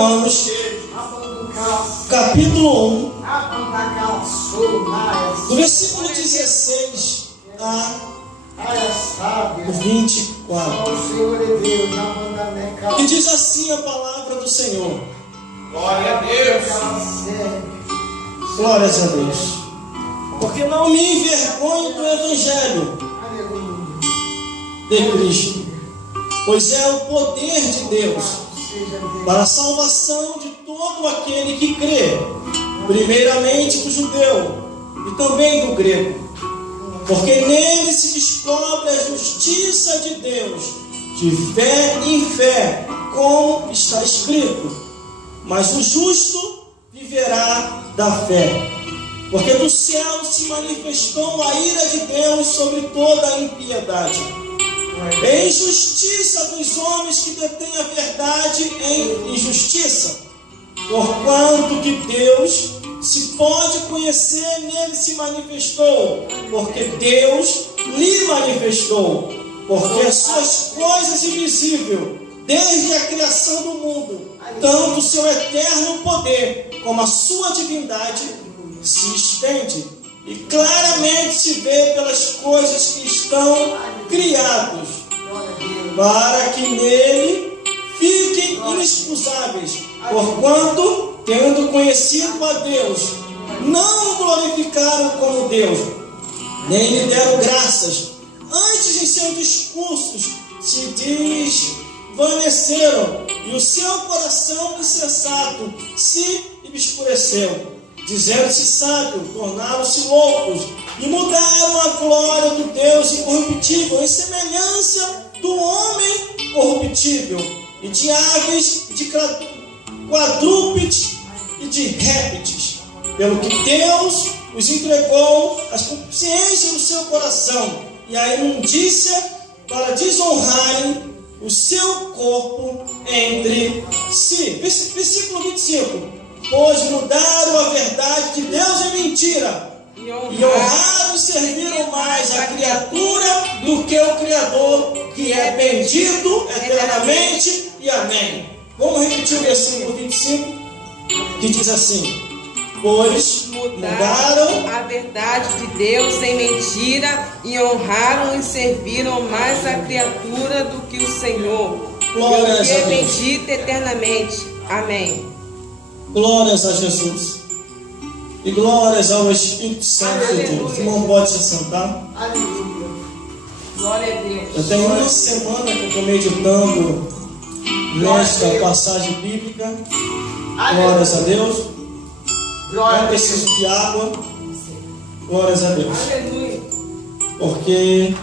Romanos, capítulo 1, do versículo 16 a 24. Que diz assim a palavra do Senhor. Glória a Deus. Glórias a Deus. Porque não me envergonho do Evangelho de Cristo, pois é o poder de Deus para a salvação de todo aquele que crê, primeiramente do judeu e também do grego, porque nele se descobre a justiça de Deus, de fé em fé, como está escrito: mas o justo viverá da fé. Porque do céu se manifestou a ira de Deus sobre toda a impiedade, e injustiça dos homens que detêm a verdade em injustiça. Porquanto que Deus se pode conhecer, nele se manifestou, porque Deus lhe manifestou. Porque as suas coisas invisíveis, desde a criação do mundo, tanto o seu eterno poder como a sua divindade, se estende e claramente se vê pelas coisas que estão criadas, para que nele fiquem inexcusáveis, porquanto, tendo conhecido a Deus, não o glorificaram como Deus, nem lhe deram graças. Antes, em seus discursos se desvaneceram, e o seu coração insensato se obscureceu. Dizendo-se sábio, tornaram-se loucos e mudaram a glória do Deus incorruptível em semelhança do homem corruptível, e de aves, e de quadrúpedes e de répteis, pelo que Deus os entregou às consciências do seu coração e à imundícia, para desonrarem o seu corpo entre si. Versículo 25. Pois mudaram a verdade de Deus em mentira, e honraram e serviram mais a criatura do que o Criador, que é bendito eternamente, e amém. Vamos repetir o versículo 25, que diz assim: pois mudaram a verdade de Deus em mentira, e honraram e serviram mais a criatura do que o Senhor, que é bendito eternamente, amém. Glórias a Jesus e glórias ao Espírito Santo de Deus. O irmão pode se sentar. Aleluia. Glória a Deus. Eu tenho uma semana que eu estou meditando nesta passagem bíblica. Glórias a Deus. Não preciso de água. Glórias a Deus. Aleluia. Porque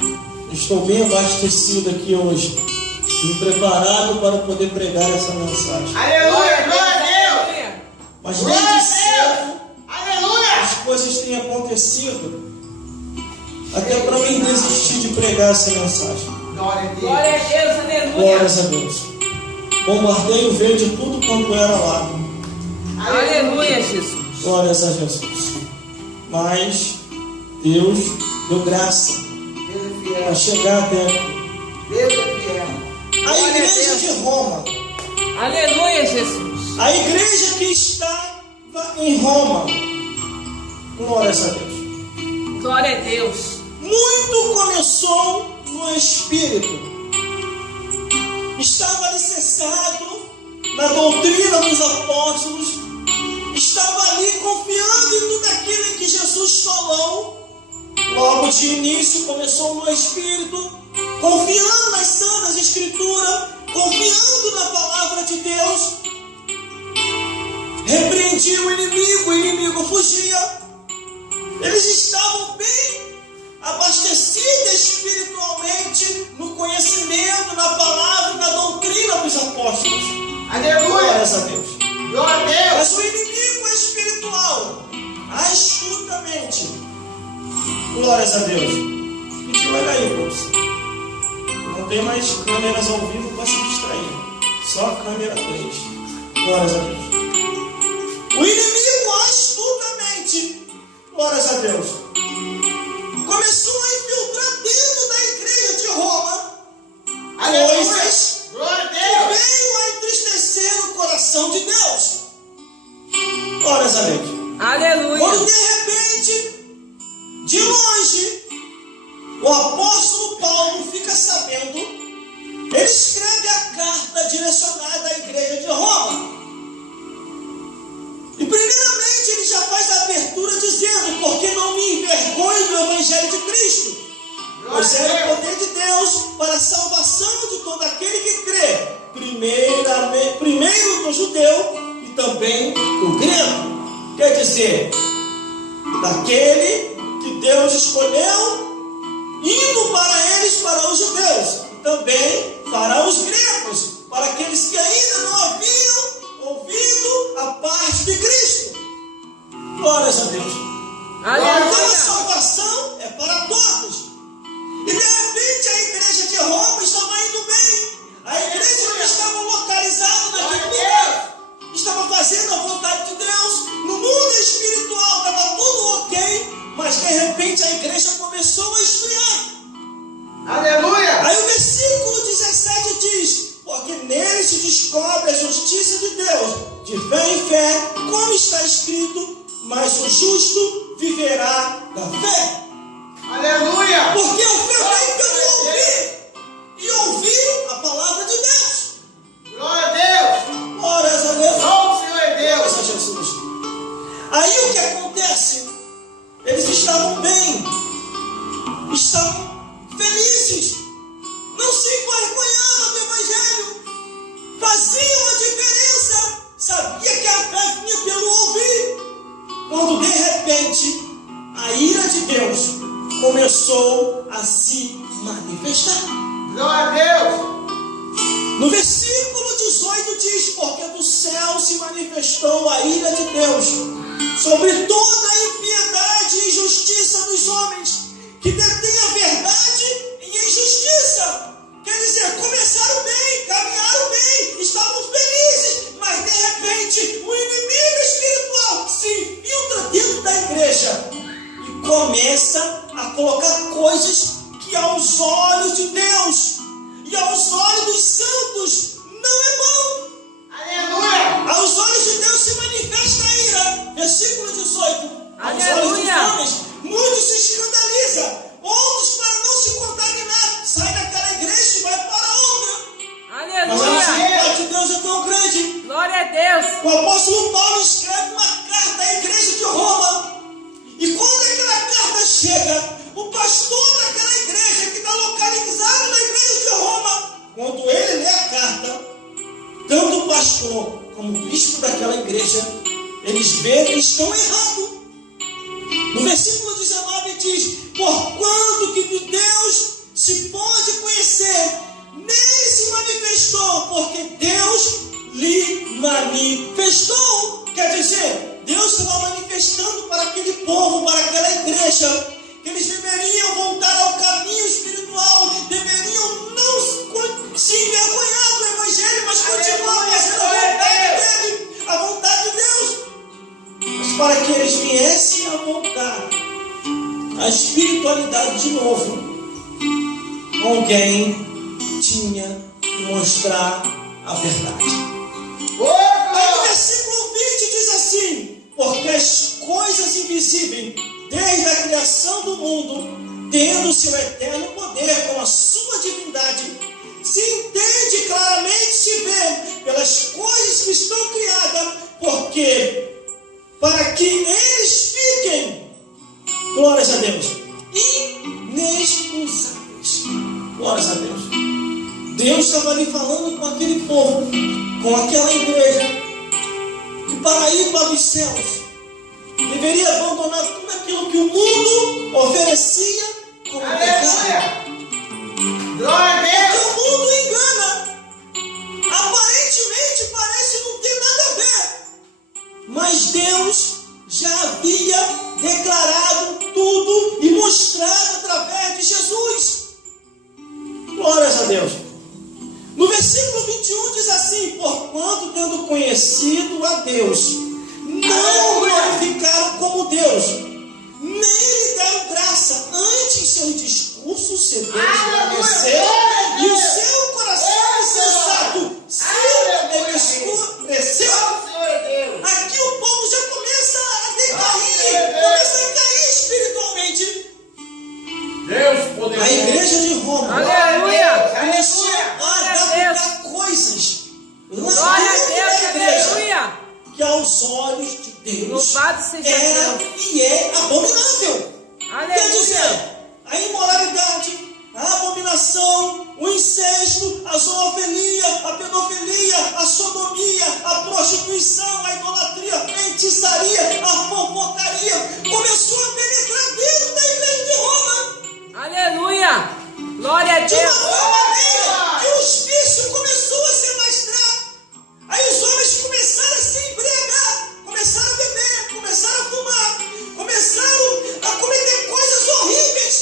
estou bem abastecido aqui hoje e preparado para poder pregar essa mensagem. Aleluia, glória a Deus. Mas desde cedo as coisas têm acontecido até para mim desistir de pregar essa mensagem. Glória a Deus, aleluia. Glórias a Deus. Bombardeio veio de tudo quanto era lá. Aleluia, Jesus. Glórias a Jesus. Mas Deus deu graça para chegar até aqui. A igreja de Roma. Aleluia, Jesus. A igreja que estava em Roma. Glórias a Deus. Glória a Deus. Muito começou no Espírito. Estava alicerçado na doutrina dos apóstolos. Estava ali confiando em tudo aquilo em que Jesus falou. Logo de início começou no Espírito, confiando nas Santas Escrituras, confiando na Palavra de Deus. Repreendia o inimigo fugia. Eles estavam bem abastecidos espiritualmente no conhecimento, na palavra e na doutrina dos apóstolos. Aleluia. Glórias a Deus. Glória a Deus. Mas o inimigo espiritual, astutamente. Glórias a Deus. E olha aí, irmãos. Não tem mais câmeras ao vivo para se distrair. Só a câmera 3. Glórias a Deus. O inimigo astutamente, glórias a Deus, começou a infiltrar dentro da igreja de Roma coisas que veio a entristecer o coração salvação de Deus. Glórias a Deus. Aleluia. Quando de repente, de longe, o apóstolo Paulo fica sabendo, ele escreve a carta direcionada à igreja de Roma. E primeiramente ele já faz a abertura dizendo: porque não me envergonho do evangelho de Cristo, pois é o poder de Deus para a salvação de todo aquele que crê, primeiro do judeu e também do grego. Quer dizer, daquele que Deus escolheu, indo para eles, para os judeus, e também para os gregos, para aqueles que ainda não haviam ouvido a parte de Cristo. Glórias a Deus. Aleluia. Então a salvação é para todos. E de repente a igreja de Roma estava indo bem. A igreja que estava localizada naquele lugar estava fazendo a vontade de Deus. No mundo espiritual estava tudo ok, mas de repente a igreja começou a esfriar. Aleluia. Aí o versículo 17 diz: porque nele se descobre a justiça de Deus, de fé em fé, como está escrito, mas o justo viverá da fé. Aleluia. Porque a fé vem pelo ouvir, e ouvir a palavra de Deus. Glória a Deus. Glórias a Deus. Só o Senhor é Glórias Deus. a Jesus. Aí o que acontece? Eles estavam bem, estavam felizes, não se envergonhavam do evangelho, faziam a diferença, sabia que a fé vinha pelo ouvir, quando de repente a ira de Deus começou a se manifestar. Glória a Deus. No versículo 18 diz: porque do céu se manifestou a ira de Deus sobre toda a impiedade e injustiça dos homens que detêm a verdade em injustiça. Quer dizer, começaram bem, caminharam bem, estavam felizes, mas de repente o inimigo espiritual se infiltra dentro da igreja e começa a colocar coisas que aos olhos de Deus e aos olhos dos santos não é bom. Aleluia. Aos olhos de Deus se manifesta a ira. Versículo 18. Aos olhos dos Aleluia. homens, muitos se escandalizam, outros, para não se contaminar, saem daquela igreja e vai para outra. Mas a Aleluia. misericórdia de Deus é tão grande. Glória a Deus. O apóstolo Paulo escreve uma carta à igreja de Roma. E quando aquela carta chega, o pastor daquela igreja, que está localizado na igreja de Roma, quando ele lê a carta, tanto o pastor como o bispo daquela igreja, eles veem que estão errados. No versículo 19 diz: porquanto que de Deus se pode conhecer, nele se manifestou, porque Deus lhe manifestou. Quer dizer, Deus estava manifestando para aquele povo, para aquela igreja, que eles deveriam voltar ao caminho espiritual, deveriam não se envergonhar do evangelho, mas continuar fazendo a vontade dele, a vontade de Deus. Mas para que eles viessem a voltar à espiritualidade de novo, alguém tinha que mostrar a verdade. Aí no versículo 20 diz assim: porque as coisas invisíveis, desde a criação do mundo, tendo seu eterno poder com a sua divindade, se entende claramente, se vê pelas coisas que estão criadas, porque para que eles fiquem, glórias a Deus, inexcusáveis. Glórias a Deus. Deus estava ali falando com aquele povo, com aquela igreja, que para ir para os céus deveria abandonar tudo aquilo que o mundo oferecia como pecado. Glória a Deus. Porque o mundo engana. Aparentemente parece não ter nada a ver. Mas Deus já havia declarado tudo e mostrado através de Jesus. Glórias a Deus. No versículo 21 diz assim: porquanto tendo conhecido a Deus, não o glorificaram como Deus, nem lhe deram graça, antes em seu discurso se desvaneceu, e o seu coração insensato se obscureceu. Glória a dentro Deus, da igreja, aleluia. que aos olhos de Deus Louvado seja era Deus. e é abominável. Quer Aleluia. dizer, a imoralidade, a abominação, o incesto, a zoofilia, a pedofilia, a sodomia, a prostituição, a idolatria, a feitiçaria, a fofocaria começou a penetrar dentro da igreja de Roma. Aleluia. Glória a De uma Deus. tal maneira que os vícios começaram a se alastrar. Aí os homens começaram a se embriagar, começaram a beber, começaram a fumar, começaram a cometer coisas horríveis.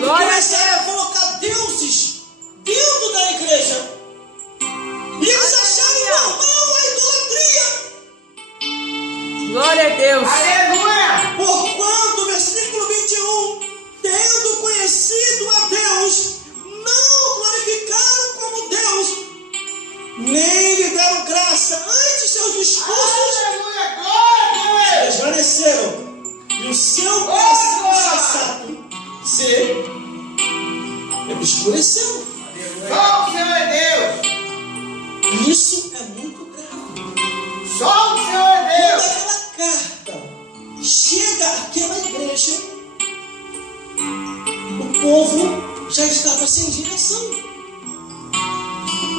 Glória a Começaram a Deus. colocar deuses dentro da igreja. E eles acharam normal a idolatria. Glória a Deus. Aleluia. Porquanto, versículo 21, tendo conhecido a Deus, não glorificaram como Deus, nem lhe deram graça. Antes seus discursos Aleluia. Glória a Deus. desvaneceram, e o seu coração sensato se obscureceu. Só o Senhor é Deus. Isso é muito grave. Só o Senhor é Quando Deus. aquela carta chega àquela igreja, o povo já estava sem direção.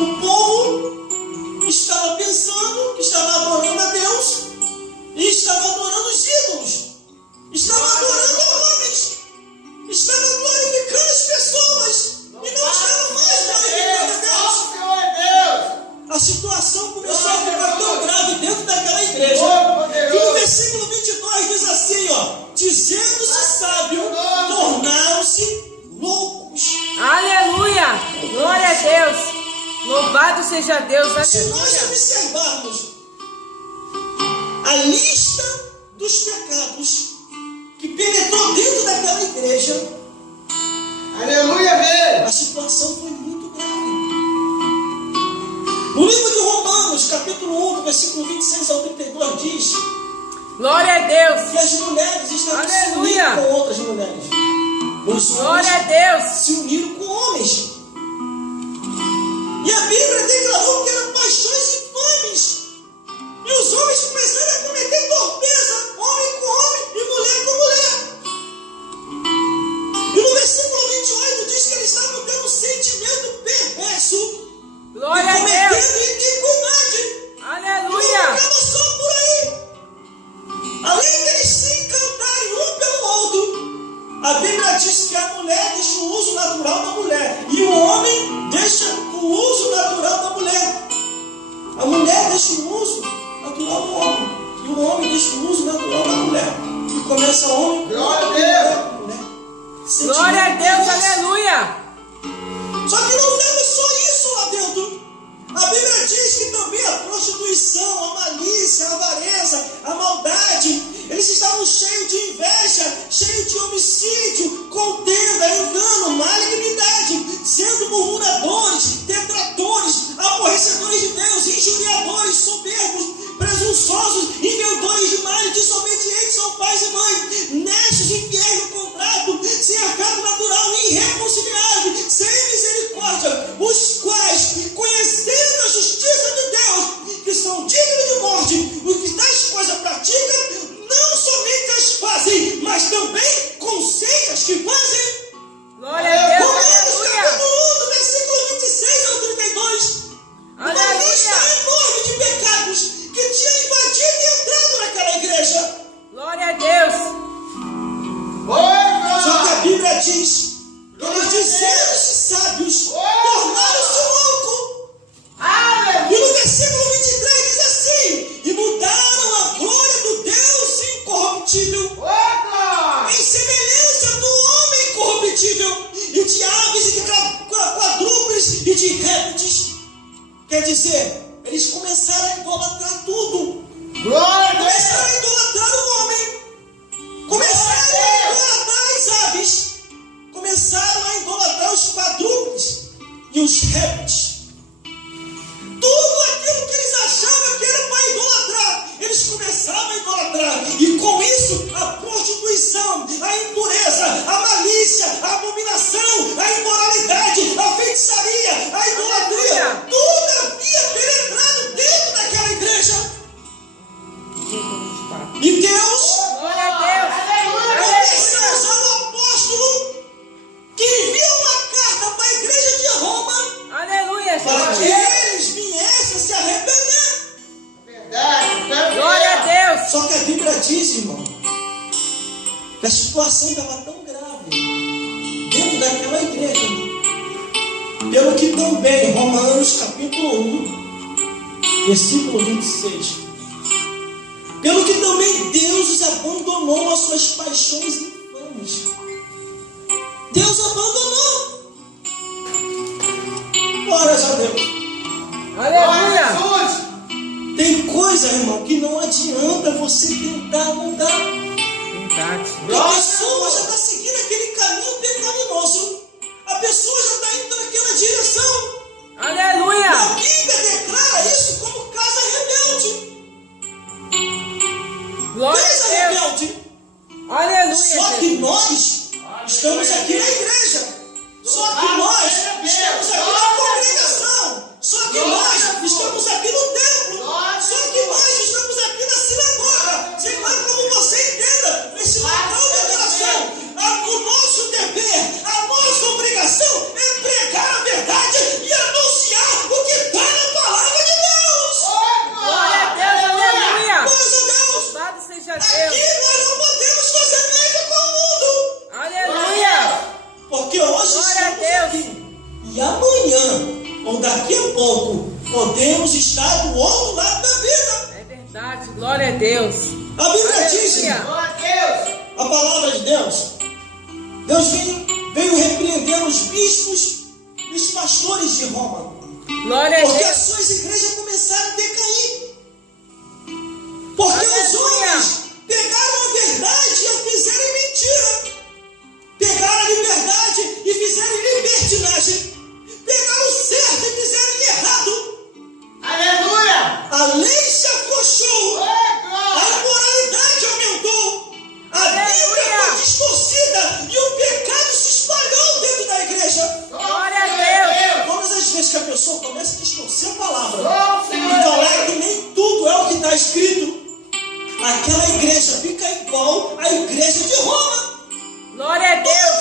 O povo estava pensando que estava adorando a Deus e estava adorando os ídolos, estava adorando homens, estava glorificando as pessoas e não estava mais glorificando a Deus. Só o Senhor é Deus. A situação começou a ficar tão grave dentro daquela igreja Todo que no poderoso. versículo 22 diz assim, ó: dizendo-se sábio, tornaram-se loucos. Aleluia. Glória a Deus. Louvado seja Deus. Se nós Aleluia. observarmos a lista dos pecados que penetrou dentro daquela igreja, Aleluia mesmo. a situação foi muito grave. No livro de Romanos, capítulo 1, do versículo 26 ao 32, diz Glória a Deus. que as mulheres estavam se Aleluia. unindo com outras mulheres. Os Glória a homens Deus. se uniram com homens. E a Bíblia declarou que eram paixões infames. E os homens começaram a cometer torpeza, homem com homem e mulher com mulher. E no versículo 28 diz que eles estavam tendo um sentimento perverso Glória e a Deus. cometendo iniquidade. E não Aleluia. ficava só por aí. Além de eles se encantarem um pelo outro, a Bíblia diz que a mulher deixa o uso natural da mulher e o homem deixa o uso natural da mulher. A mulher deixa o uso natural do homem e o homem deixa o uso natural da mulher. E começa homem com Glória a homem, Deus. mulher com mulher. Glória a Deus. Sentimento Aleluia. só que não temos só isso lá dentro. A Bíblia diz que também a prostituição, a malícia, a avareza, a maldade, eles estavam cheios de inveja, cheios de homicídio, contenda, engano, malignidade, sendo murmuradores, detratores, aborrecedores de Deus, injuriadores, soberbos, presunçosos, inventores de males, desobedientes aos pais e mães, necios, infiéis no contrato, sem afeto natural, irreconciliáveis, sem misericórdia, os quais, conhecendo a justiça de Deus, que são dignos de morte, os que tais coisas praticam, não somente as fazem, mas também consentem as que fazem. Glória a Deus. Romanos Aleluia. capítulo 1, do versículo 26 ao 32. Uma lista Aleluia. enorme de pecados que tinha invadido e entrado naquela igreja. Glória a Deus. Oi, Só que a glória. Bíblia diz que eles, dizendo-se sábios, tornaram-se loucos. E Aleluia. no versículo 23 diz assim: e mudaram a glória do Deus incorruptível Oi, glória. em semelhança do homem corruptível, e de aves e de quadrúpedes e de répteis. Quer dizer, eles começaram a idolatrar tudo. Glória a Começaram Deus. a idolatrar o homem. Começaram a idolatrar as aves. Começaram a idolatrar os quadrúpedes e os répteis. Tudo aquilo que eles achavam que era para idolatrar, eles começavam a idolatrar. E com isso, a prostituição, a impureza, a malícia, a abominação, a imoralidade, a feitiçaria, a idolatria para que eles viessem a se arrepender. Verdade. Glória a Deus. Só que a Bíblia diz, irmão, que a situação estava tão grave dentro daquela igreja, pelo que também, Romanos capítulo 1, versículo 26, pelo que também Deus os abandonou às suas paixões infames. Deus abandonou. Glórias a Deus. Aleluia. Tem coisa, irmão, que não adianta você tentar mudar. Verdade. A pessoa já está seguindo aquele caminho pecaminoso. A pessoa já está indo naquela direção. Aleluia. A Bíblia declara isso como casa rebelde. Glória Casa a Deus. rebelde. Aleluia. Só que nós estamos aqui na igreja. Só que nós estamos aqui na congregação. Só que nós estamos aqui no templo. Só que nós estamos aqui na sinagoga. Sei lá como você entenda esse local de adoração. O nosso dever, a nossa obrigação é pregar a verdade e anunciar o que está na palavra de Deus. Glória a Deus. Aleluia. Glórias a Deus. Louvado seja Aqui Deus. nós não podemos fazer média com o mundo. Aleluia. Porque hoje Glória a estamos Deus. aqui. E amanhã, ou daqui a pouco, podemos estar do outro lado da vida. É verdade. Glória a Deus. A Bíblia diz, Aleluia. Glória a Deus. a palavra de Deus, Deus veio repreender os bispos e os pastores de Roma. Glória a Porque as Deus. suas igrejas começaram a decair. Porque os Aleluia. homens pegaram a verdade e a fizeram em mentira. Pegaram a liberdade e fizeram em libertinagem. Pegaram o certo e fizeram em errado. Aleluia. A lei se afrouxou. A imoralidade aumentou. A Bíblia foi distorcida e o pecado se espalhou dentro da igreja. Glória a Deus. Todas as vezes que a pessoa começa a distorcer a palavra Oh, Senhor. e falar que nem tudo é o que está escrito, aquela igreja fica igual à igreja de Roma. Glória a Deus.